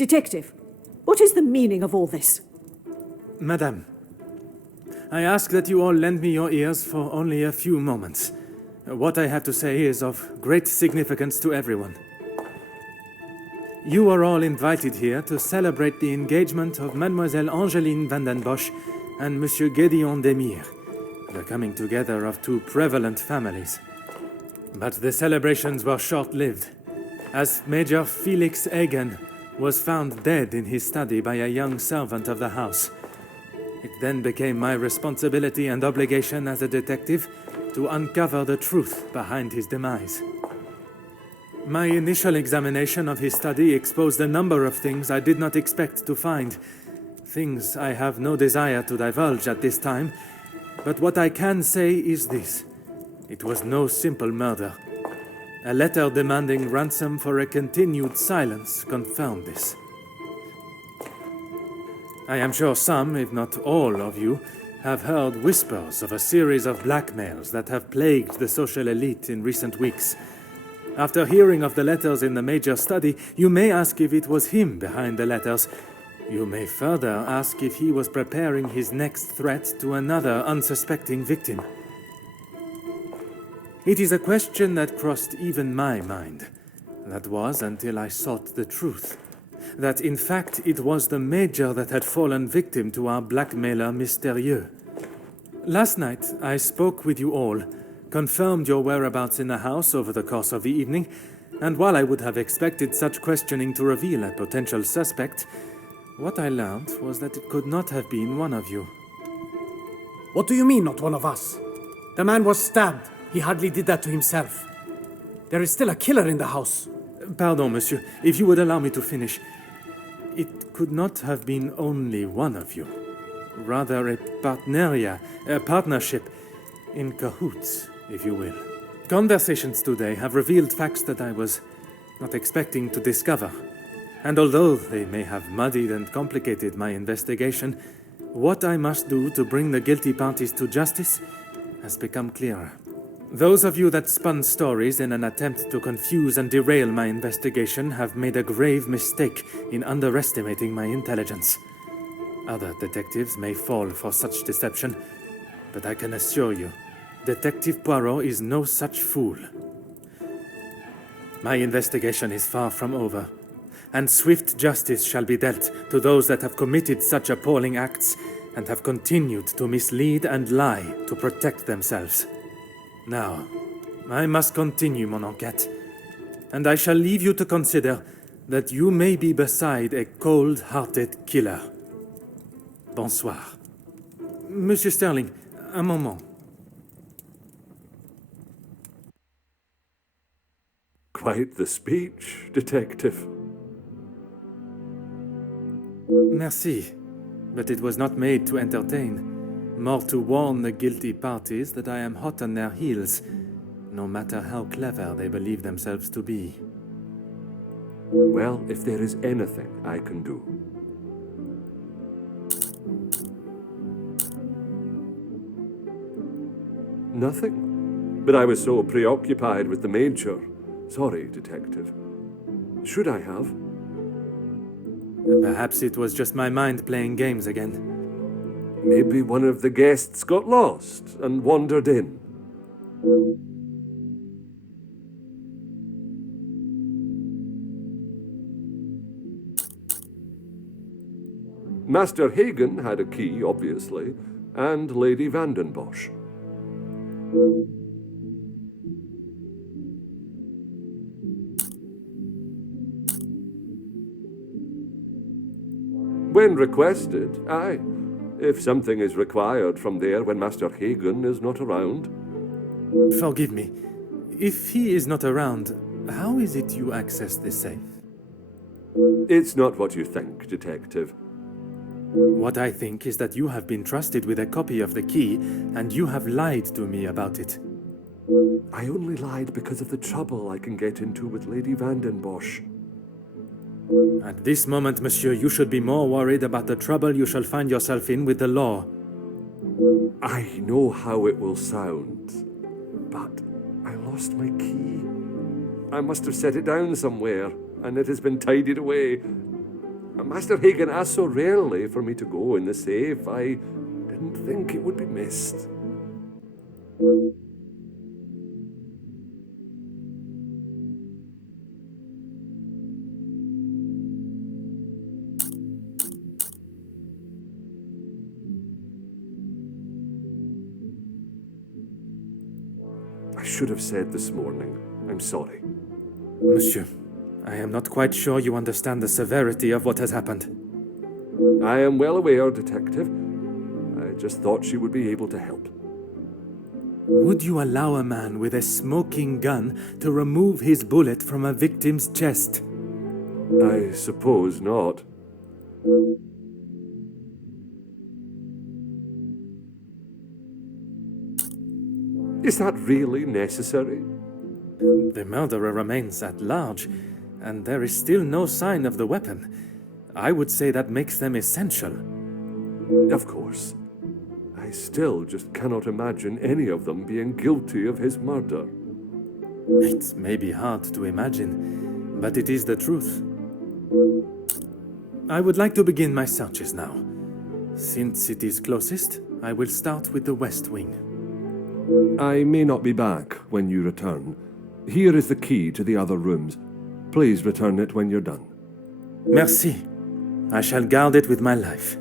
Detective, what is the meaning of all this? Madame, I ask that you all lend me your ears for only a few moments. What I have to say is of great significance to everyone. You are all invited here to celebrate the engagement of Mademoiselle Angeline van den Bosch and Monsieur Gédéon Demire, the coming together of two prevalent families. But the celebrations were short-lived, as Major Felix Hagen was found dead in his study by a young servant of the house. It then became my responsibility and obligation as a detective to uncover the truth behind his demise. My initial examination of his study exposed a number of things I did not expect to find. Things I have no desire to divulge at this time, but what I can say is this. It was no simple murder. A letter demanding ransom for a continued silence confirmed this. I am sure some, if not all of you, have heard whispers of a series of blackmails that have plagued the social elite in recent weeks. After hearing of the letters in the major study, you may ask if it was him behind the letters. You may further ask if he was preparing his next threat to another unsuspecting victim. It is a question that crossed even my mind. That was until I sought the truth. That in fact it was the Major that had fallen victim to our blackmailer Mystérieux. Last night I spoke with you all, confirmed your whereabouts in the house over the course of the evening, and while I would have expected such questioning to reveal a potential suspect, what I learned was that it could not have been one of you. What do you mean, not one of us? The man was stabbed. He hardly did that to himself. There is still a killer in the house. Pardon, monsieur, if you would allow me to finish. It could not have been only one of you. Rather a partneria, a partnership, in cahoots, if you will. Conversations today have revealed facts that I was not expecting to discover. And although they may have muddied and complicated my investigation, what I must do to bring the guilty parties to justice has become clearer. Those of you that spun stories in an attempt to confuse and derail my investigation have made a grave mistake in underestimating my intelligence. Other detectives may fall for such deception, but I can assure you, Detective Poirot is no such fool. My investigation is far from over, and swift justice shall be dealt to those that have committed such appalling acts and have continued to mislead and lie to protect themselves. Now, I must continue mon enquête, and I shall leave you to consider that you may be beside a cold-hearted killer. Bonsoir. Monsieur Sterling, un moment. Quite the speech, detective. Merci, but it was not made to entertain. More to warn the guilty parties that I am hot on their heels, no matter how clever they believe themselves to be. Well, if there is anything I can do. Nothing. But I was so preoccupied with the Major. Sorry, detective. Should I have? Perhaps it was just my mind playing games again. Maybe one of the guests got lost and wandered in. Master Hagen had a key, obviously, and Lady van den Bosch. When requested, aye. If something is required from there when Master Hagen is not around. Forgive me. If he is not around, how is it you access this safe? It's not what you think, detective. What I think is that you have been trusted with a copy of the key, and you have lied to me about it. I only lied because of the trouble I can get into with Lady van den Bosch. At this moment, monsieur, you should be more worried about the trouble you shall find yourself in with the law. I know how it will sound, but I lost my key. I must have set it down somewhere, and it has been tidied away. Master Hagen asked so rarely for me to go in the safe, I didn't think it would be missed. I should have said this morning. I'm sorry. Monsieur, I am not quite sure you understand the severity of what has happened. I am well aware, Detective. I just thought she would be able to help. Would you allow a man with a smoking gun to remove his bullet from a victim's chest? I suppose not. Is that really necessary? The murderer remains at large, and there is still no sign of the weapon. I would say that makes them essential. Of course. I still just cannot imagine any of them being guilty of his murder. It may be hard to imagine, but it is the truth. I would like to begin my searches now. Since it is closest, I will start with the West Wing. I may not be back when you return. Here is the key to the other rooms. Please return it when you're done. Merci. I shall guard it with my life.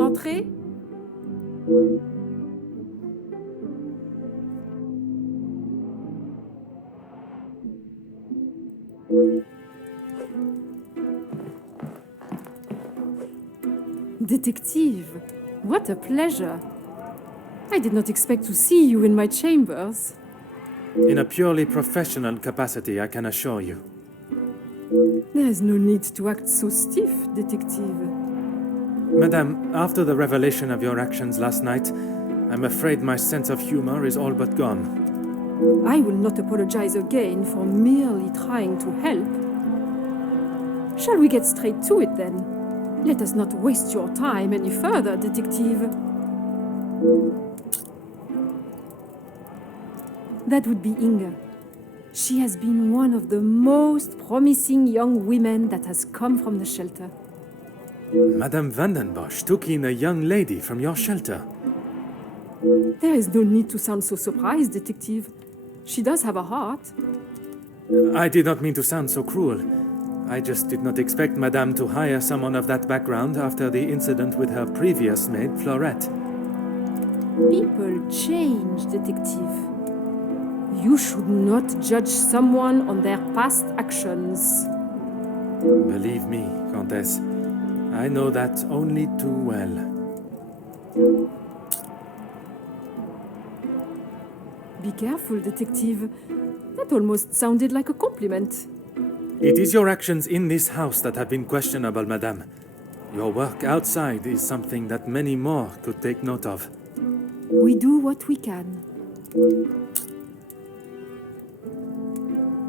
Entrez. Detective, what a pleasure. I did not expect to see you in my chambers. In a purely professional capacity, I can assure you. There is no need to act so stiff, Detective. Madame, after the revelation of your actions last night, I'm afraid my sense of humor is all but gone. I will not apologize again for merely trying to help. Shall we get straight to it then? Let us not waste your time any further, Detective. That would be Inga. She has been one of the most promising young women that has come from the shelter. Madame Vandenbosch took in a young lady from your shelter. There is no need to sound so surprised, Detective. She does have a heart. I did not mean to sound so cruel. I just did not expect Madame to hire someone of that background after the incident with her previous maid, Florette. People change, Detective. You should not judge someone on their past actions. Believe me, Countess, I know that only too well. Be careful, detective. That almost sounded like a compliment. It is your actions in this house that have been questionable, madame. Your work outside is something that many more could take note of. We do what we can.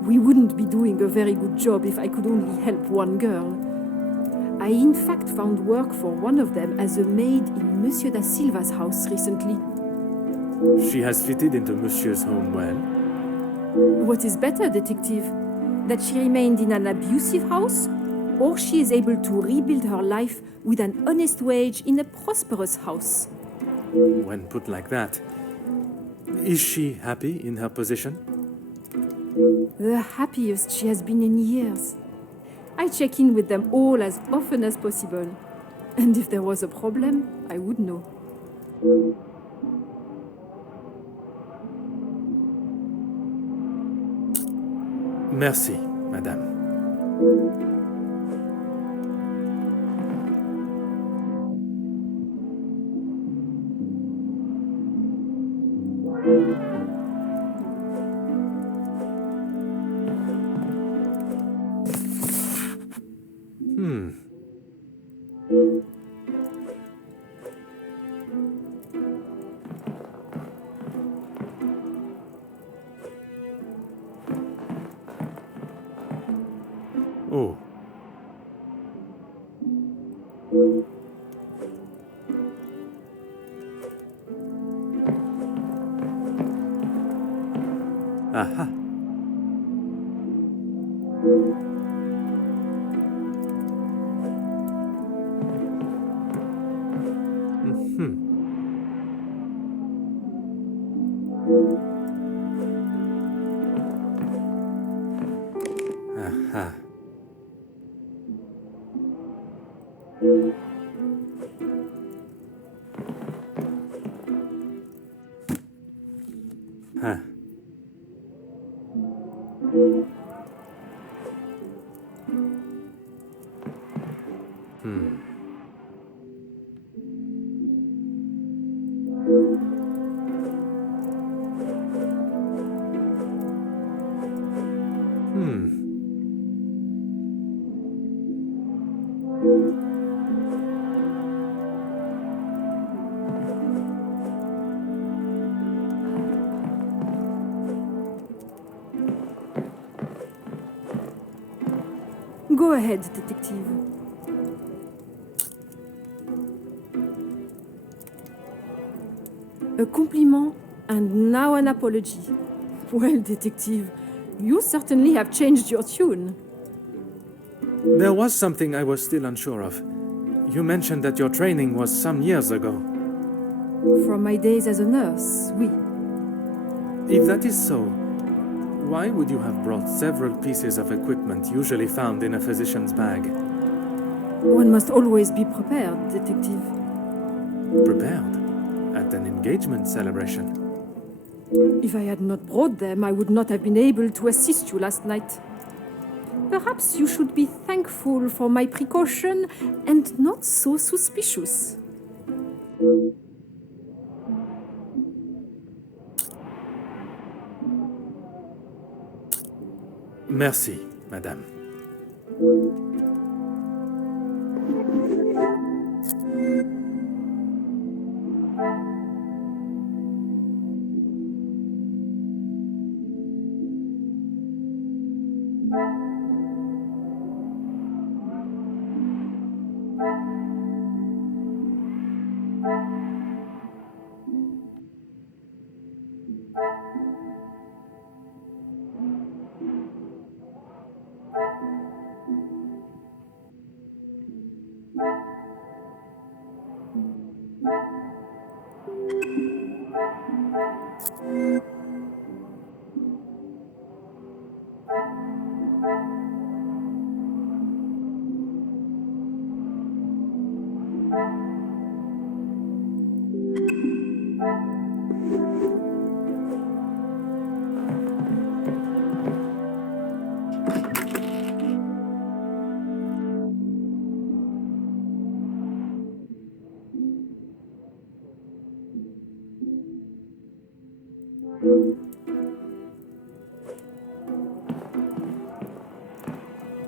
We wouldn't be doing a very good job if I could only help one girl. I in fact found work for one of them as a maid in Monsieur da Silva's house recently. She has fitted into Monsieur's home well. What is better, detective? That she remained in an abusive house? Or she is able to rebuild her life with an honest wage in a prosperous house? When put like that, is she happy in her position? The happiest she has been in years. I check in with them all as often as possible. And if there was a problem, I would know. Merci, madame. Oh. Aha. Aha. Huh. Go ahead, detective. A compliment and now an apology. Well, detective, you certainly have changed your tune. There was something I was still unsure of. You mentioned that your training was some years ago. From my days as a nurse, oui. If that is so, why would you have brought several pieces of equipment usually found in a physician's bag? One must always be prepared, detective. Prepared? At an engagement celebration? If I had not brought them, I would not have been able to assist you last night. Perhaps you should be thankful for my precaution and not so suspicious. Merci, madame.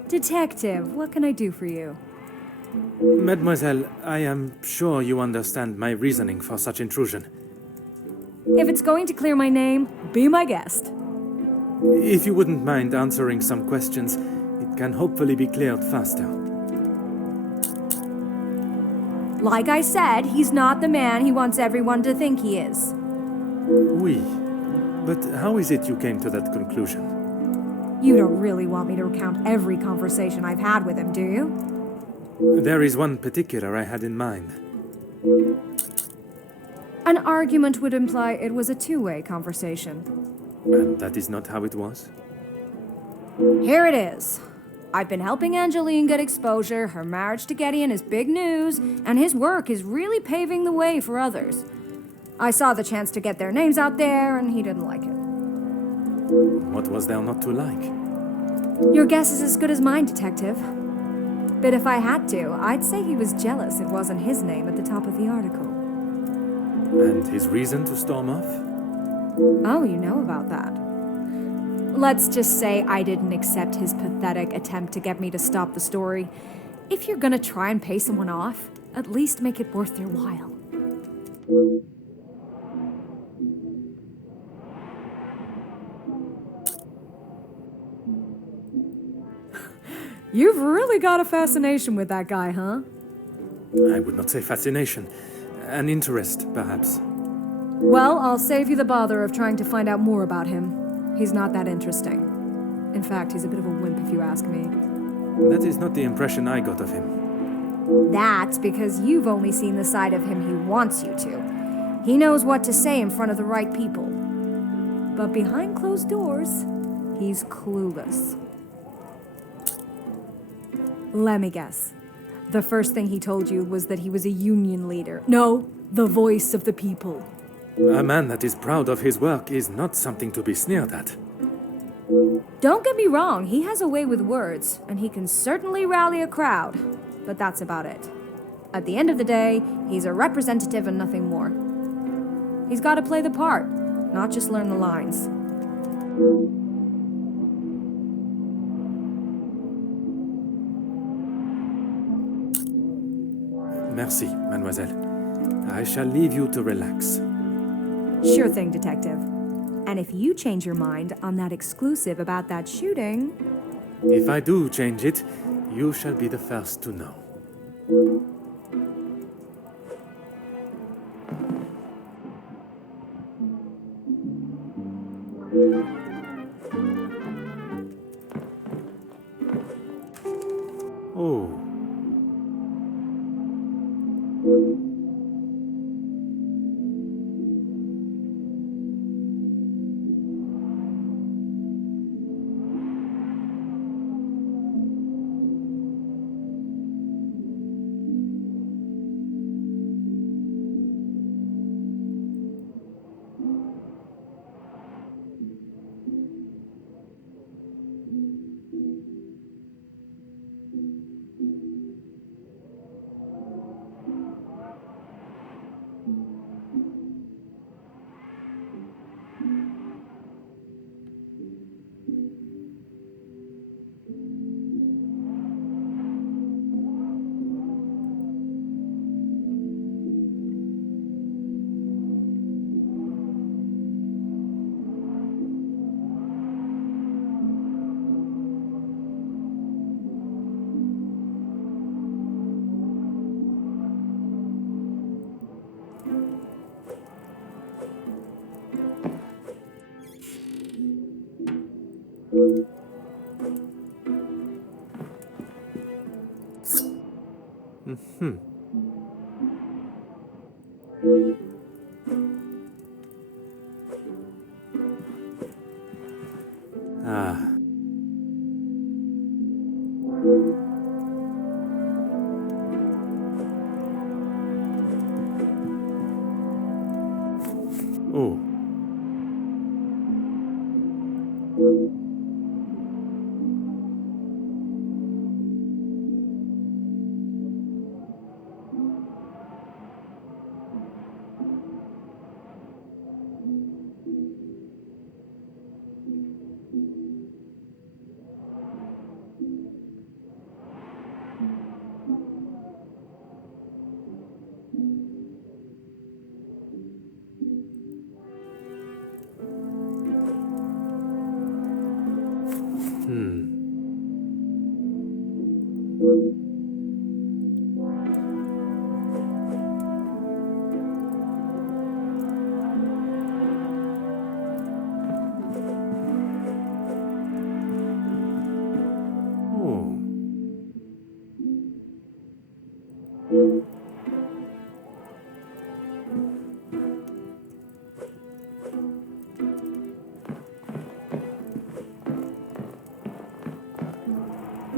Detective, what can I do for you? Mademoiselle, I am sure you understand my reasoning for such intrusion. If it's going to clear my name, be my guest. If you wouldn't mind answering some questions, it can hopefully be cleared faster. Like I said, he's not the man he wants everyone to think he is. Oui. But how is it you came to that conclusion? You don't really want me to recount every conversation I've had with him, do you? There is one particular I had in mind. An argument would imply it was a two-way conversation. And that is not how it was? Here it is. I've been helping Angeline get exposure, her marriage to Gideon is big news, and his work is really paving the way for others. I saw the chance to get their names out there, and he didn't like it. What was there not to like? Your guess is as good as mine, Detective. But if I had to, I'd say he was jealous it wasn't his name at the top of the article. And his reason to storm off? Oh, you know about that. Let's just say I didn't accept his pathetic attempt to get me to stop the story. If you're gonna try and pay someone off, at least make it worth their while. You've really got a fascination with that guy, huh? I would not say fascination. An interest, perhaps. Well, I'll save you the bother of trying to find out more about him. He's not that interesting. In fact, he's a bit of a wimp if you ask me. That is not the impression I got of him. That's because you've only seen the side of him he wants you to. He knows what to say in front of the right people. But behind closed doors, he's clueless. Let me guess. The first thing he told you was that he was a union leader. No, the voice of the people. A man that is proud of his work is not something to be sneered at. Don't get me wrong, he has a way with words, and he can certainly rally a crowd. But that's about it. At the end of the day, he's a representative and nothing more. He's got to play the part, not just learn the lines. Merci, mademoiselle. I shall leave you to relax. Sure thing, Detective. And if you change your mind on that exclusive about that shooting... If I do change it, you shall be the first to know. Oh. Ah. Oh.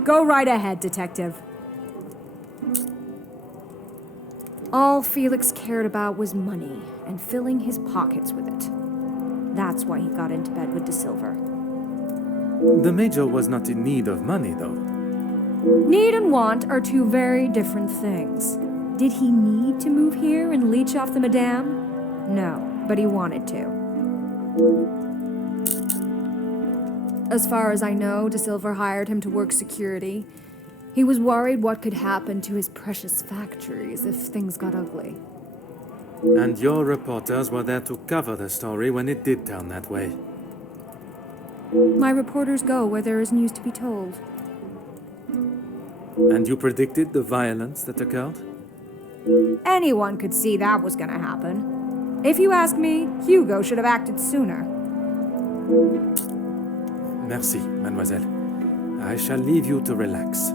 Go right ahead, Detective. All Felix cared about was money and filling his pockets with it. That's why he got into bed with De Silver. The Major was not in need of money, though. Need and want are two very different things. Did he need to move here and leech off the Madame? No, but he wanted to. As far as I know, De Silver hired him to work security. He was worried what could happen to his precious factories if things got ugly. And your reporters were there to cover the story when it did turn that way. My reporters go where there is news to be told. And you predicted the violence that occurred? Anyone could see that was gonna happen. If you ask me, Hugo should have acted sooner. Merci, mademoiselle. I shall leave you to relax.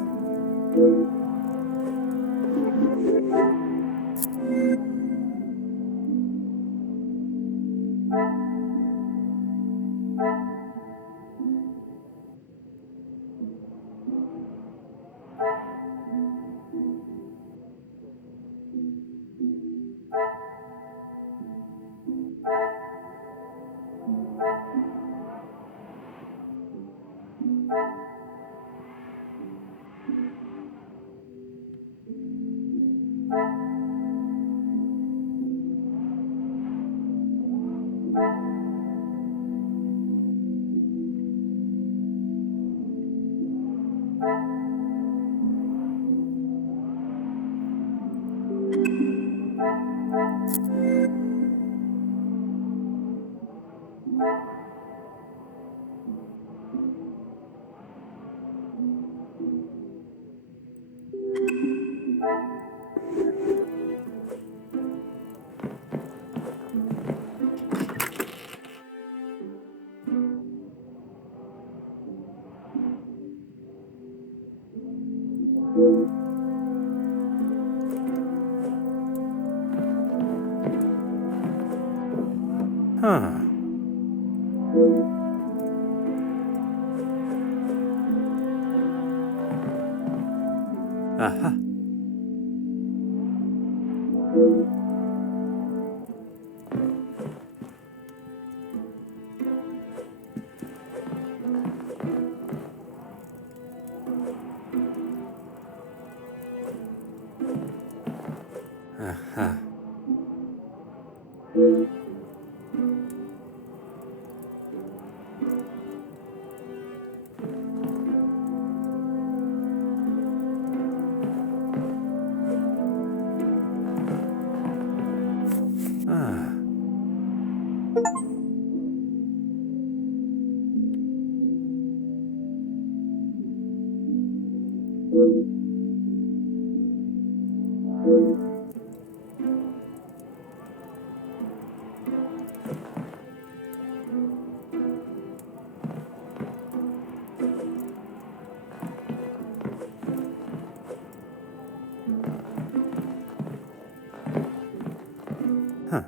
Huh. Aha. Aha. Ah. Huh.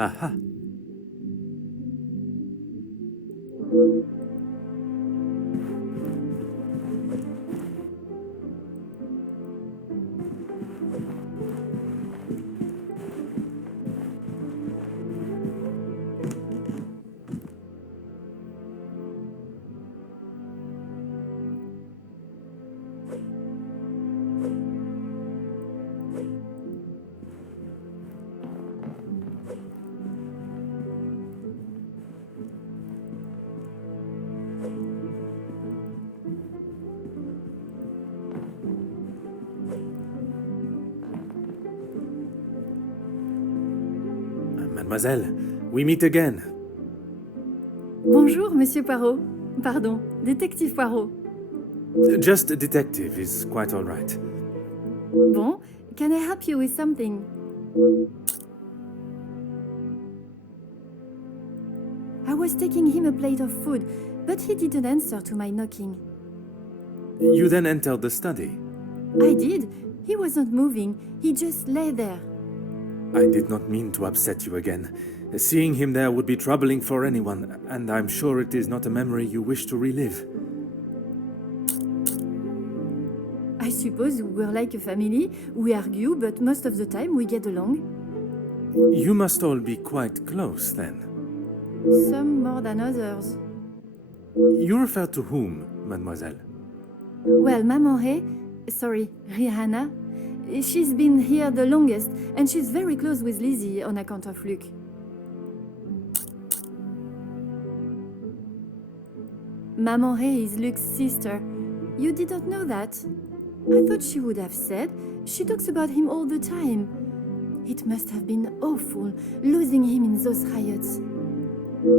Aha. Mademoiselle, we meet again. Bonjour, Monsieur Poirot. Pardon, Détective Poirot. Just a detective is quite all right. Bon, can I help you with something? I was taking him a plate of food, but he didn't answer to my knocking. You then entered the study. I did. He wasn't moving. He just lay there. I did not mean to upset you again. Seeing him there would be troubling for anyone, and I'm sure it is not a memory you wish to relive. I suppose we're like a family. We argue, but most of the time we get along. You must all be quite close, then. Some more than others. You refer to whom, mademoiselle? Well, Maman Ray, sorry, Rihanna, she's been here the longest, and she's very close with Lizzie on account of Luke. Maman Ray is Luke's sister. You didn't know that? I thought she would have said. She talks about him all the time. It must have been awful, losing him in those riots.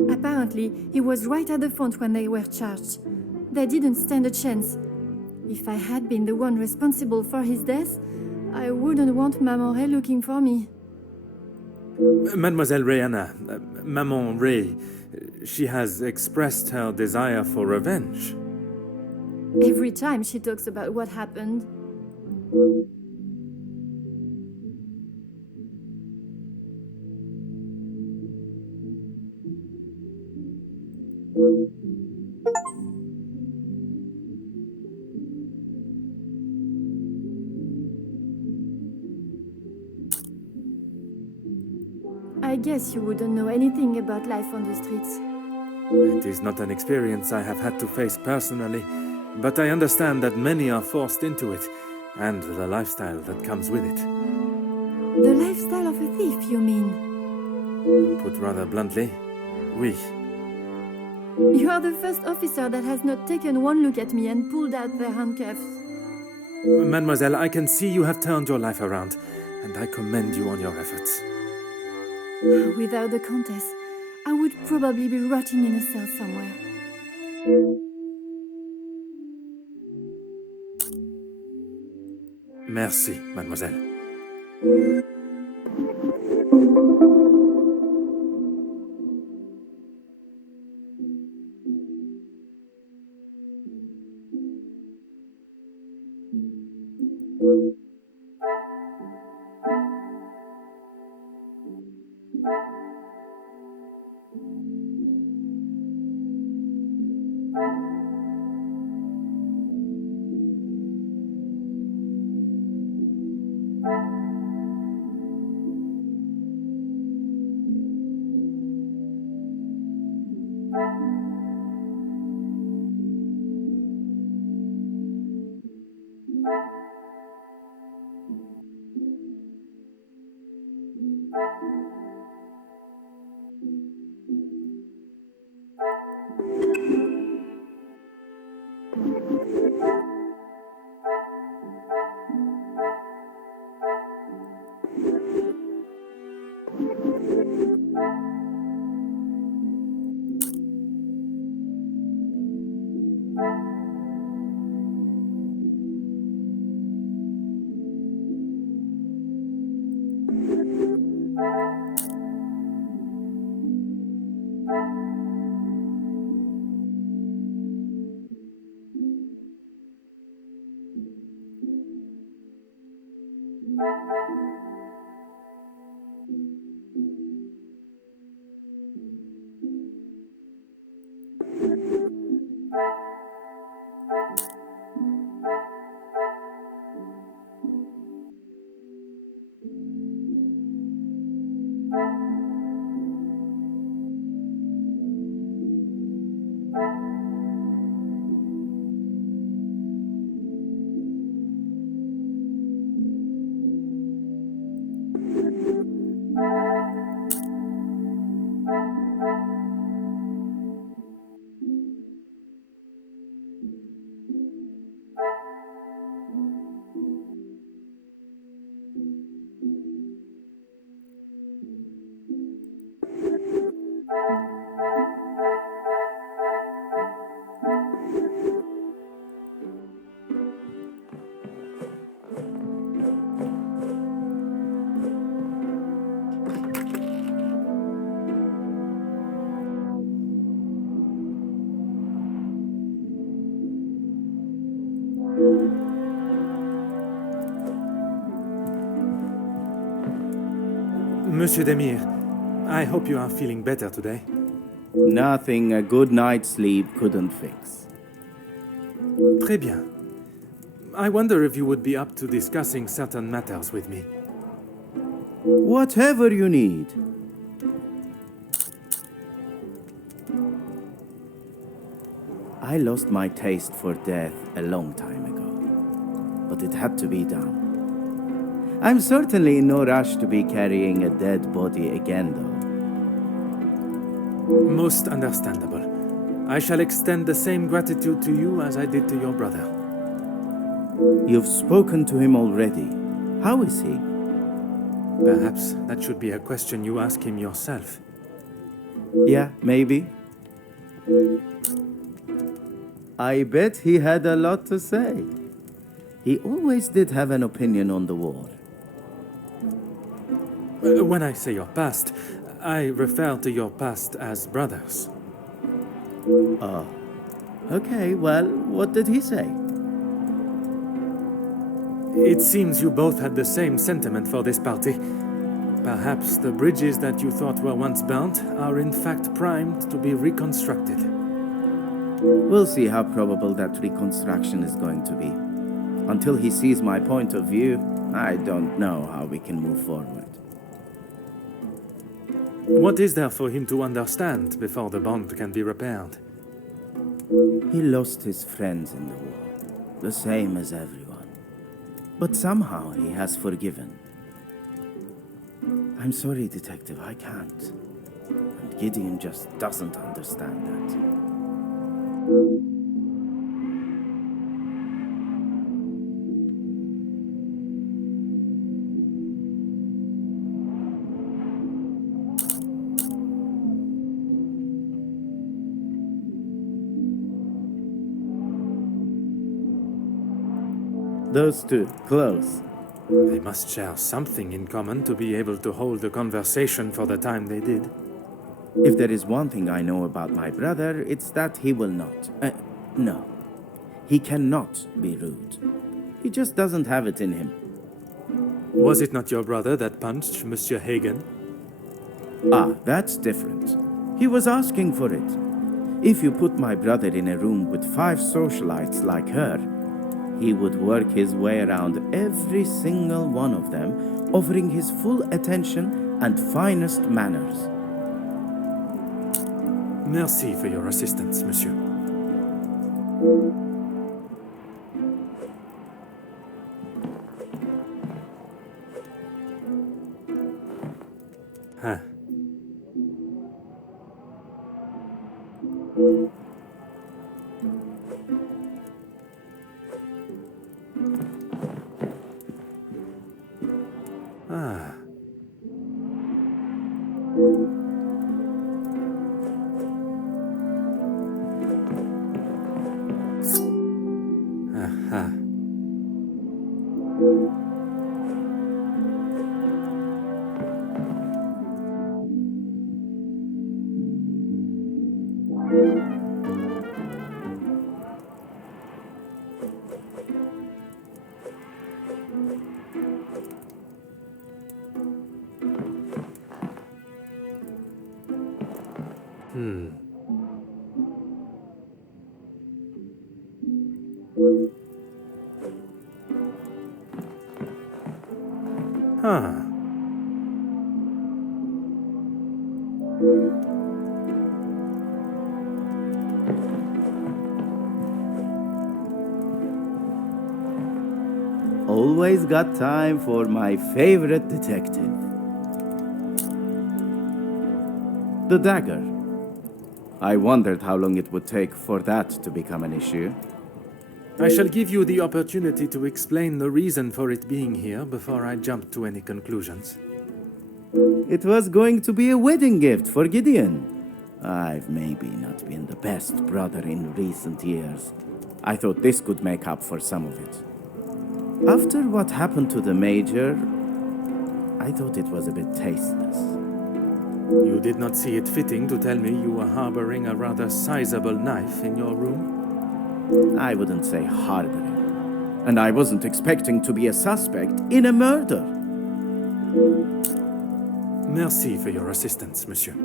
Apparently, he was right at the front when they were charged. They didn't stand a chance. If I had been the one responsible for his death, I wouldn't want Maman Ray looking for me. Mademoiselle Rihanna, Maman Ray, she has expressed her desire for revenge. Every time she talks about what happened. I guess you wouldn't know anything about life on the streets. It is not an experience I have had to face personally, but I understand that many are forced into it, and the lifestyle that comes with it. The lifestyle of a thief, you mean? Put rather bluntly, oui. You are the first officer that has not taken one look at me and pulled out their handcuffs. Mademoiselle, I can see you have turned your life around, and I commend you on your efforts. Without the Countess, I would probably be rotting in a cell somewhere. Merci, mademoiselle. Monsieur Demir, I hope you are feeling better today. Nothing a good night's sleep couldn't fix. Très bien. I wonder if you would be up to discussing certain matters with me. Whatever you need. I lost my taste for death a long time ago, but it had to be done. I'm certainly in no rush to be carrying a dead body again, though. Most understandable. I shall extend the same gratitude to you as I did to your brother. You've spoken to him already. How is he? Perhaps that should be a question you ask him yourself. Yeah, maybe. I bet he had a lot to say. He always did have an opinion on the war. When I say your past, I refer to your past as brothers. Oh. Okay, well, what did he say? It seems you both had the same sentiment for this party. Perhaps the bridges that you thought were once burnt are in fact primed to be reconstructed. We'll see how probable that reconstruction is going to be. Until he sees my point of view, I don't know how we can move forward. What is there for him to understand before the bond can be repaired? He lost his friends in the war, the same as everyone. But somehow he has forgiven. I'm sorry, Detective, I can't. And Gideon just doesn't understand that. Those two, close. They must share something in common to be able to hold a conversation for the time they did. If there is one thing I know about my brother, it's that he will not. No. He cannot be rude. He just doesn't have it in him. Was it not your brother that punched Monsieur Hagen? Ah, that's different. He was asking for it. If you put my brother in a room with 5 socialites like her, he would work his way around every single one of them, offering his full attention and finest manners. Merci for your assistance, monsieur. Huh. Huh. Always got time for my favorite detective. The dagger. I wondered how long it would take for that to become an issue. I shall give you the opportunity to explain the reason for it being here before I jump to any conclusions. It was going to be a wedding gift for Gideon. I've maybe not been the best brother in recent years. I thought this could make up for some of it. After what happened to the Major, I thought it was a bit tasteless. You did not see it fitting to tell me you were harboring a rather sizable knife in your room? I wouldn't say harboring. And I wasn't expecting to be a suspect in a murder. Merci for your assistance, monsieur.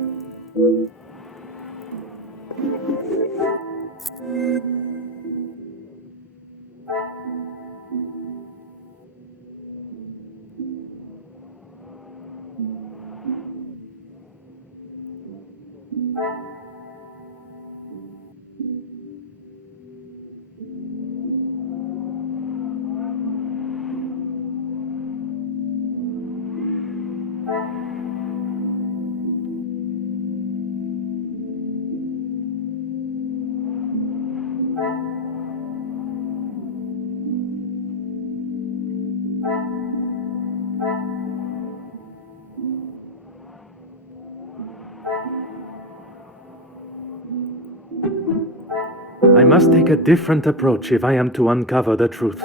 I must take a different approach if I am to uncover the truth.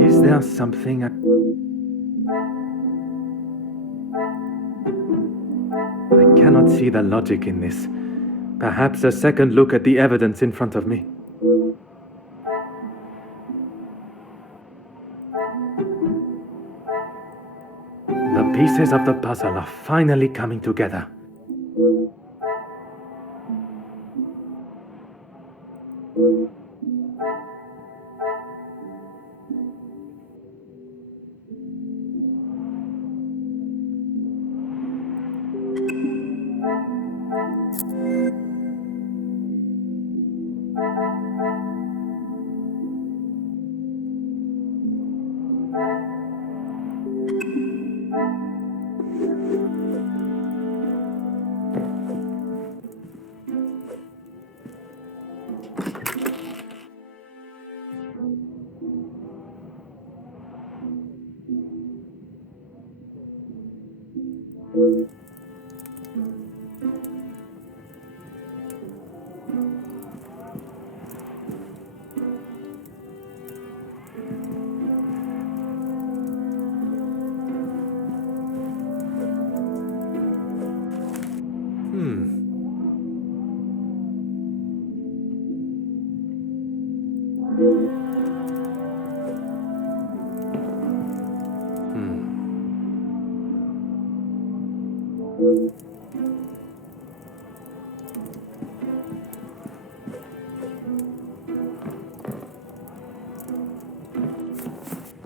Is there something I cannot see the logic in this. Perhaps a second look at the evidence in front of me. The pieces of the puzzle are finally coming together.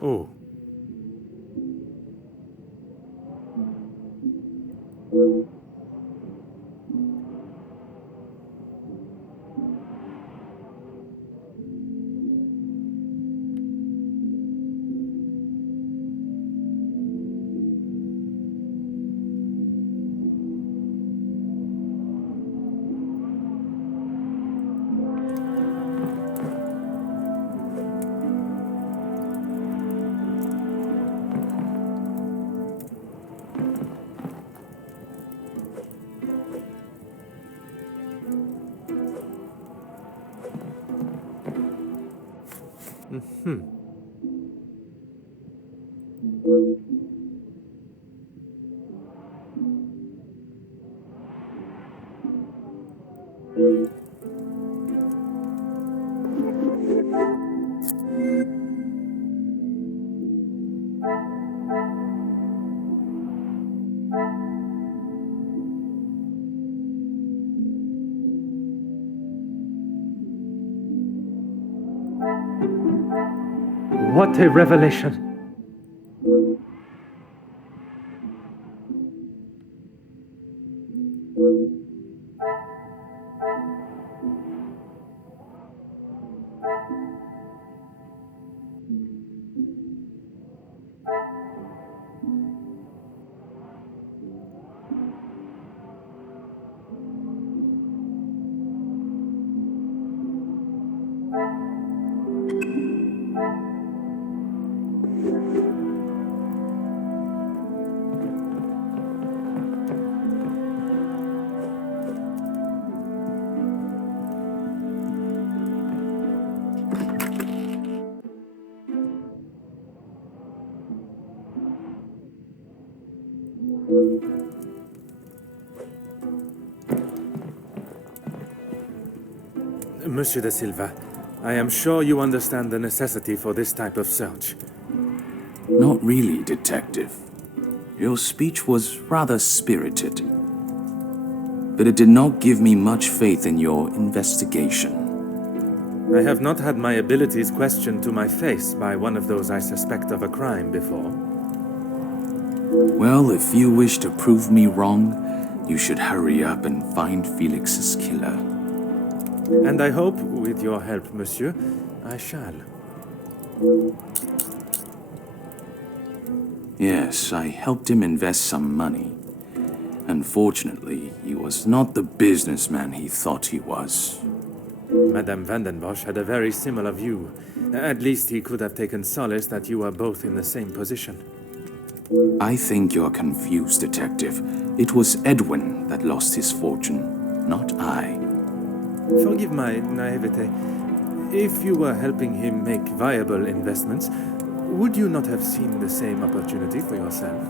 Oh. Mm-hmm. What a revelation! Monsieur da Silva, I am sure you understand the necessity for this type of search. Not really, Detective. Your speech was rather spirited. But it did not give me much faith in your investigation. I have not had my abilities questioned to my face by one of those I suspect of a crime before. Well, if you wish to prove me wrong, you should hurry up and find Felix's killer. And I hope, with your help, monsieur, I shall. Yes, I helped him invest some money. Unfortunately, he was not the businessman he thought he was. Madame Vanden Bosch had a very similar view. At least he could have taken solace that you are both in the same position. I think you're confused, Detective. It was Edwin that lost his fortune, not I. Forgive my naivete. If you were helping him make viable investments, would you not have seen the same opportunity for yourself?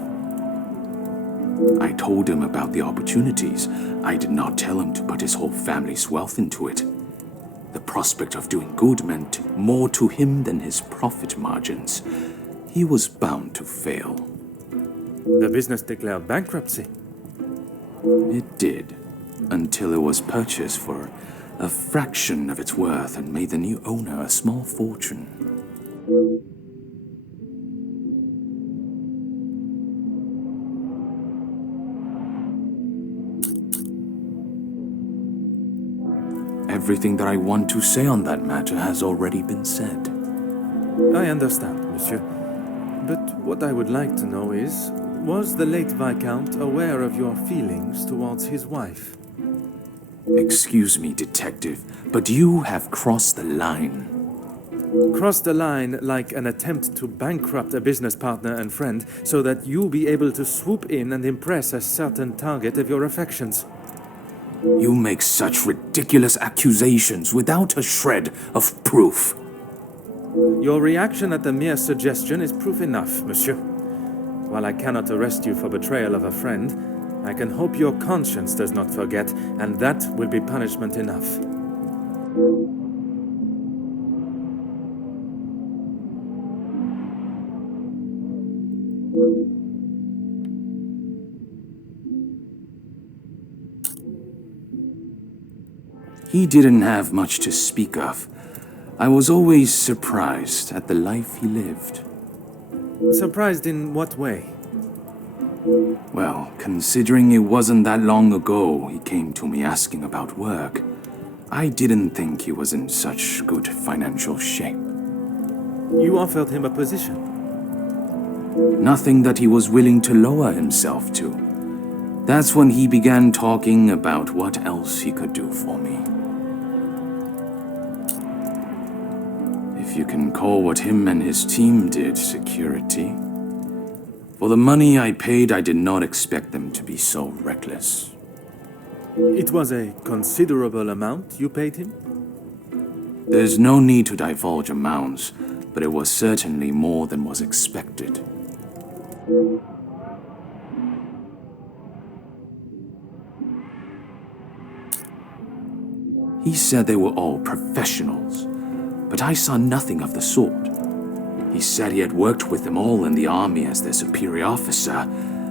I told him about the opportunities. I did not tell him to put his whole family's wealth into it. The prospect of doing good meant more to him than his profit margins. He was bound to fail. The business declared bankruptcy. It did, until it was purchased for a fraction of its worth and made the new owner a small fortune. Everything that I want to say on that matter has already been said. I understand, monsieur. But what I would like to know is, was the late Viscount aware of your feelings towards his wife? Excuse me, Detective, but you have crossed the line. Crossed the line like an attempt to bankrupt a business partner and friend so that you'll be able to swoop in and impress a certain target of your affections. You make such ridiculous accusations without a shred of proof. Your reaction at the mere suggestion is proof enough, monsieur. While I cannot arrest you for betrayal of a friend, I can hope your conscience does not forget, and that will be punishment enough. He didn't have much to speak of. I was always surprised at the life he lived. Surprised in what way? Well, considering it wasn't that long ago he came to me asking about work, I didn't think he was in such good financial shape. You offered him a position. Nothing that he was willing to lower himself to. That's when he began talking about what else he could do for me. If you can call what him and his team did security. For the money I paid, I did not expect them to be so reckless. It was a considerable amount you paid him? There's no need to divulge amounts, but it was certainly more than was expected. He said they were all professionals, but I saw nothing of the sort. He said he had worked with them all in the army as their superior officer.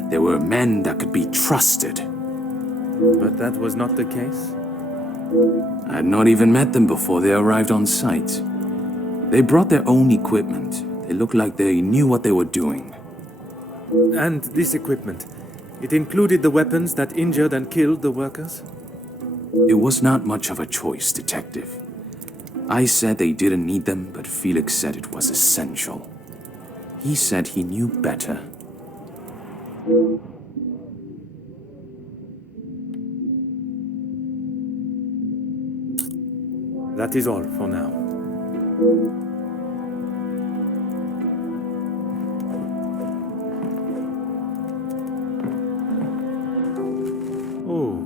They were men that could be trusted. But that was not the case? I had not even met them before they arrived on site. They brought their own equipment. They looked like they knew what they were doing. And this equipment, it included the weapons that injured and killed the workers? It was not much of a choice, Detective. I said they didn't need them, but Felix said it was essential. He said he knew better. That is all for now. Oh.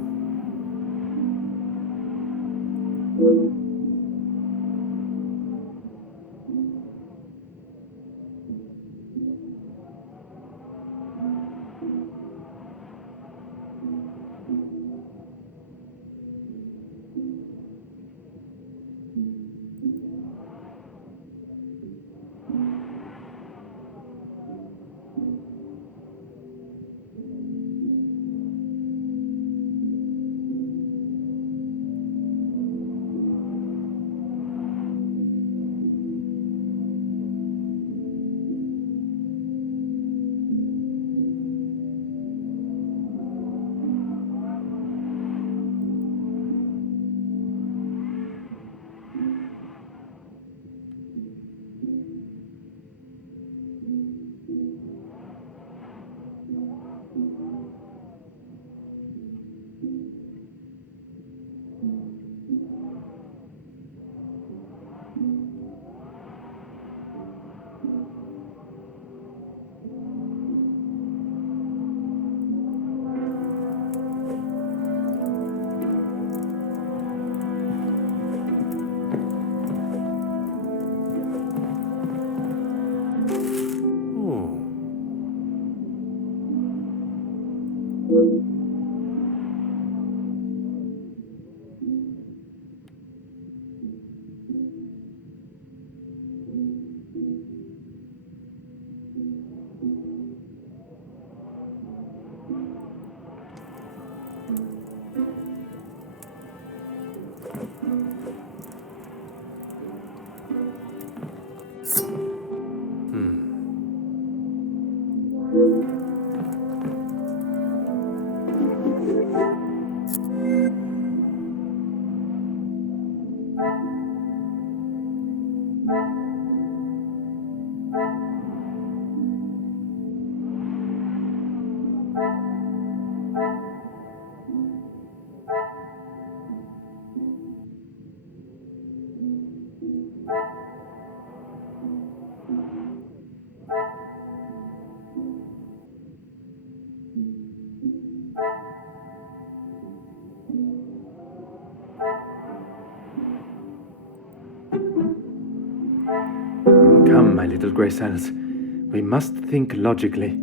Come, my little grey cells. We must think logically.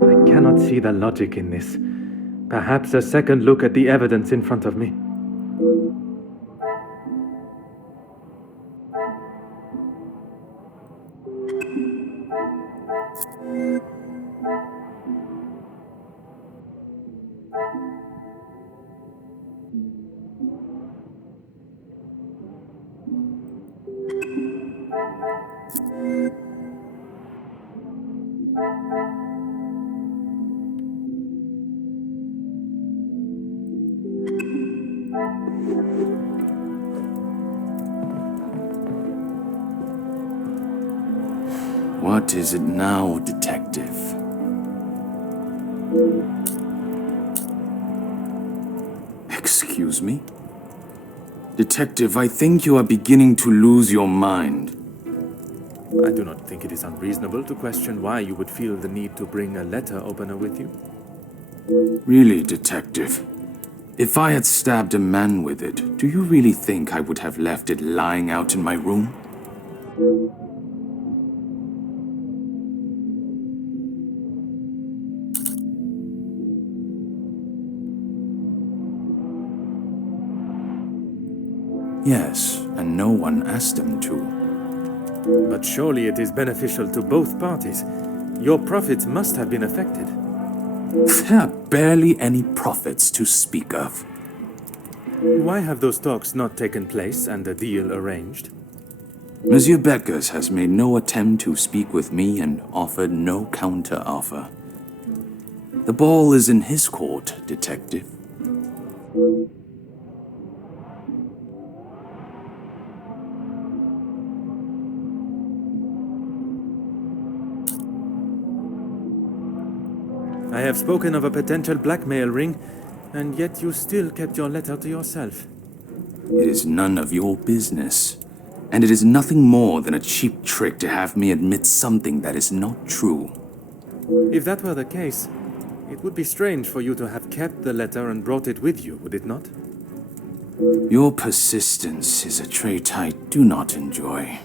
I cannot see the logic in this. Perhaps a second look at the evidence in front of me. What is it now, Detective? Excuse me? Detective, I think you are beginning to lose your mind. I do not think it is unreasonable to question why you would feel the need to bring a letter opener with you. Really, Detective? If I had stabbed a man with it, do you really think I would have left it lying out in my room? Yes, and no one asked them to. But surely it is beneficial to both parties. Your profits must have been affected. There are barely any profits to speak of. Why have those talks not taken place and a deal arranged? Monsieur Beckers has made no attempt to speak with me and offered no counter-offer. The ball is in his court, Detective. I have spoken of a potential blackmail ring, and yet you still kept your letter to yourself. It is none of your business, and it is nothing more than a cheap trick to have me admit something that is not true. If that were the case, it would be strange for you to have kept the letter and brought it with you, would it not? Your persistence is a trait I do not enjoy.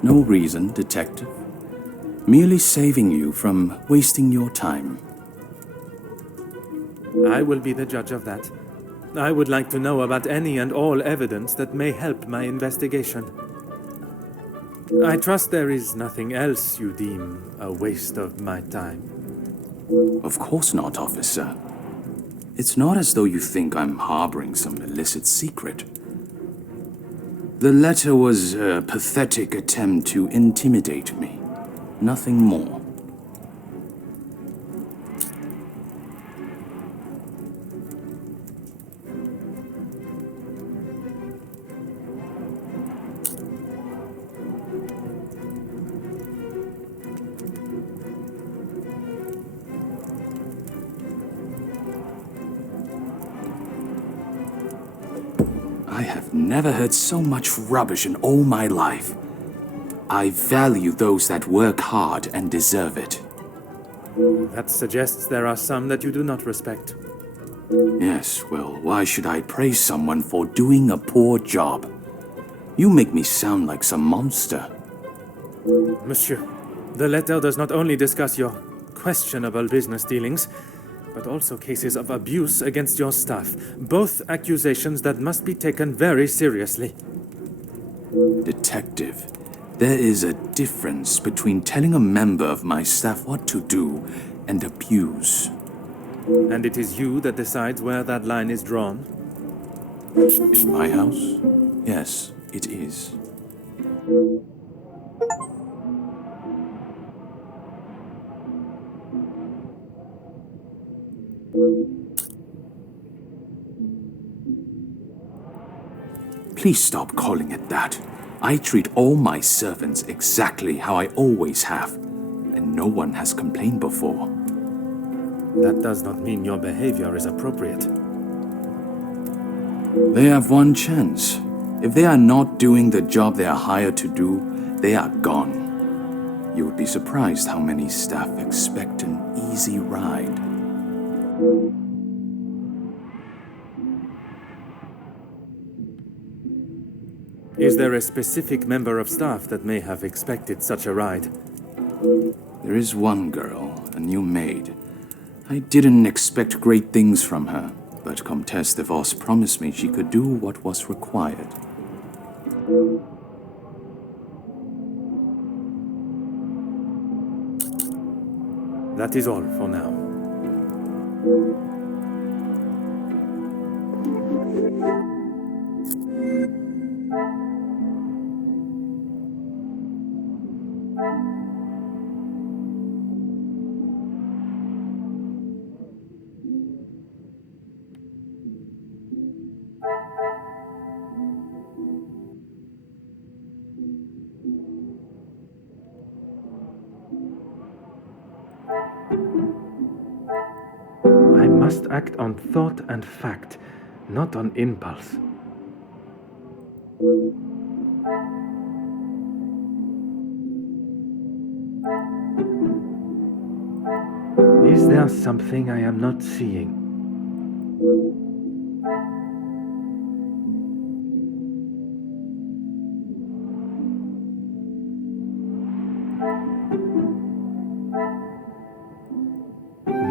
No reason, Detective. Merely saving you from wasting your time. I will be the judge of that. I would like to know about any and all evidence that may help my investigation. I trust there is nothing else you deem a waste of my time. Of course not, officer. It's not as though you think I'm harboring some illicit secret. The letter was a pathetic attempt to intimidate me. Nothing more. I have never heard so much rubbish in all my life. I value those that work hard and deserve it. That suggests there are some that you do not respect. Yes, well, why should I praise someone for doing a poor job? You make me sound like some monster. Monsieur, the letter does not only discuss your questionable business dealings, but also cases of abuse against your staff. Both accusations that must be taken very seriously. Detective, there is a difference between telling a member of my staff what to do and abuse. And it is you that decides where that line is drawn? In my house? Yes, it is. Please stop calling it that. I treat all my servants exactly how I always have, and no one has complained before. That does not mean your behavior is appropriate. They have one chance. If they are not doing the job they are hired to do, they are gone. You would be surprised how many staff expect an easy ride. Is there a specific member of staff that may have expected such a ride? There is one girl, a new maid. I didn't expect great things from her, but Comtesse de Vos promised me she could do what was required. That is all for now. I must act on thought and fact, not on impulse. Is there there something I am not seeing?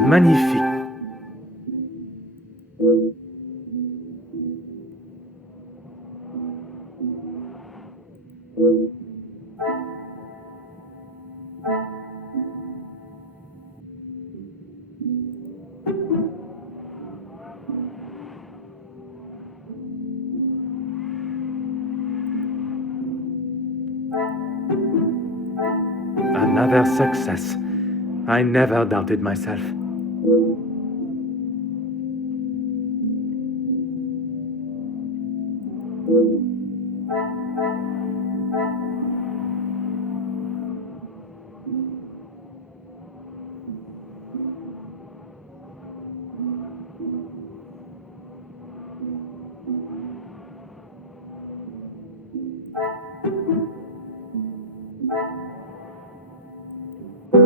Magnifique. Another success. I never doubted myself.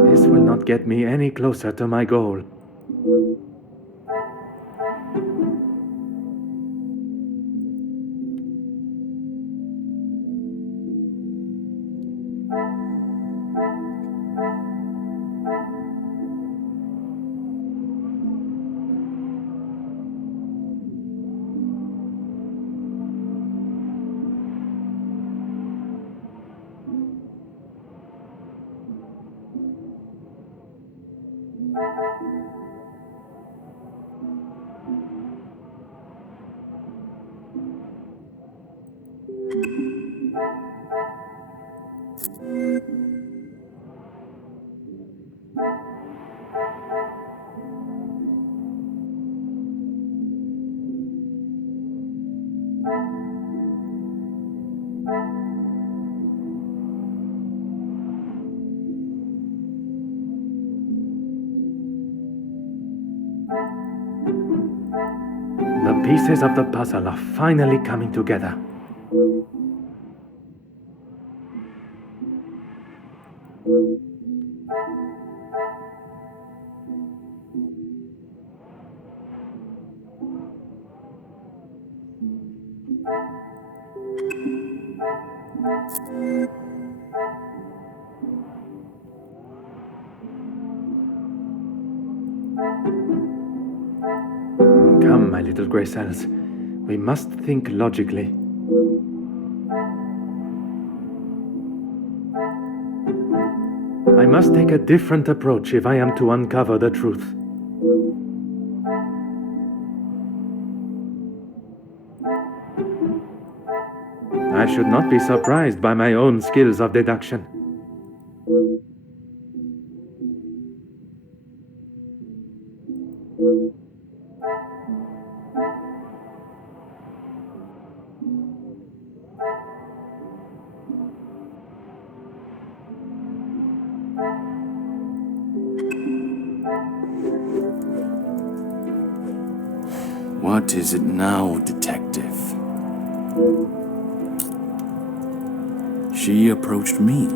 This will not get me any closer to my goal. The pieces of the puzzle are finally coming together. Come, my little grey cells. We must think logically. I must take a different approach if I am to uncover the truth. I should not be surprised by my own skills of deduction. What is it now, detective? She approached me.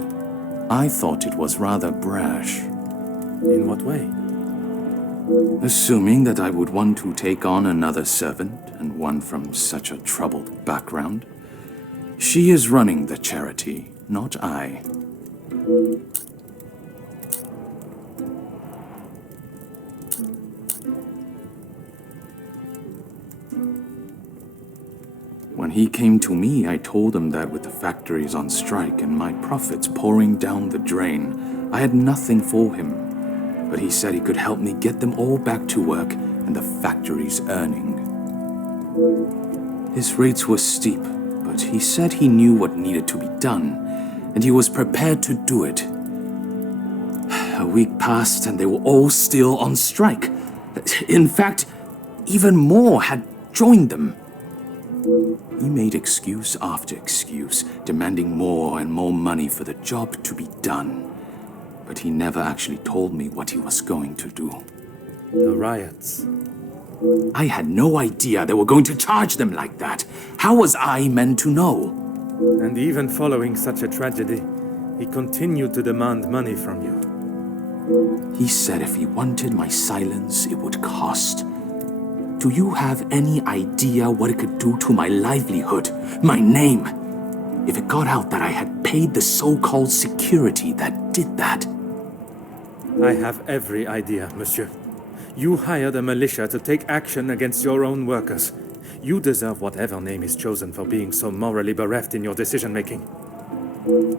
I thought it was rather brash. In what way? Assuming that I would want to take on another servant, and one from such a troubled background. She is running the charity, not I. When he came to me, I told him that with the factories on strike and my profits pouring down the drain, I had nothing for him. But he said he could help me get them all back to work and the factories earning. His rates were steep, but he said he knew what needed to be done, and he was prepared to do it. A week passed and they were all still on strike. In fact, even more had joined them. He made excuse after excuse, demanding more and more money for the job to be done. But he never actually told me what he was going to do. The riots. I had no idea they were going to charge them like that. How was I meant to know? And even following such a tragedy, he continued to demand money from you. He said if he wanted my silence, it would cost. Do you have any idea what it could do to my livelihood, my name? If it got out that I had paid the so-called security that did that. I have every idea, monsieur. You hired a militia to take action against your own workers. You deserve whatever name is chosen for being so morally bereft in your decision-making.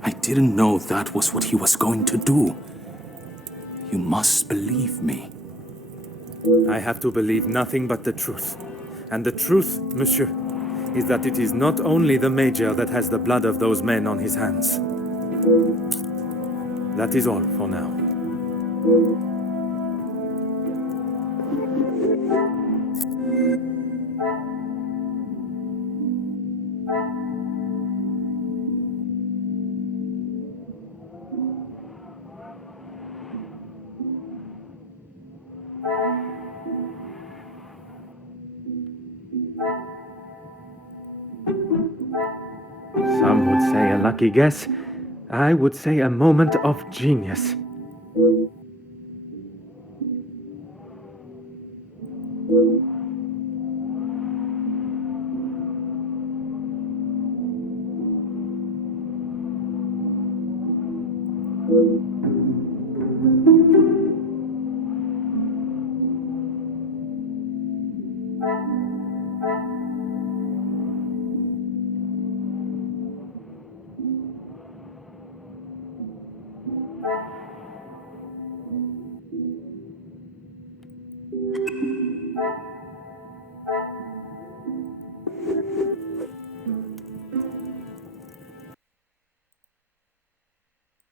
I didn't know that was what he was going to do. You must believe me. I have to believe nothing but the truth. And the truth, monsieur, is that it is not only the Major that has the blood of those men on his hands. That is all for now. Some would say a lucky guess. I would say a moment of genius.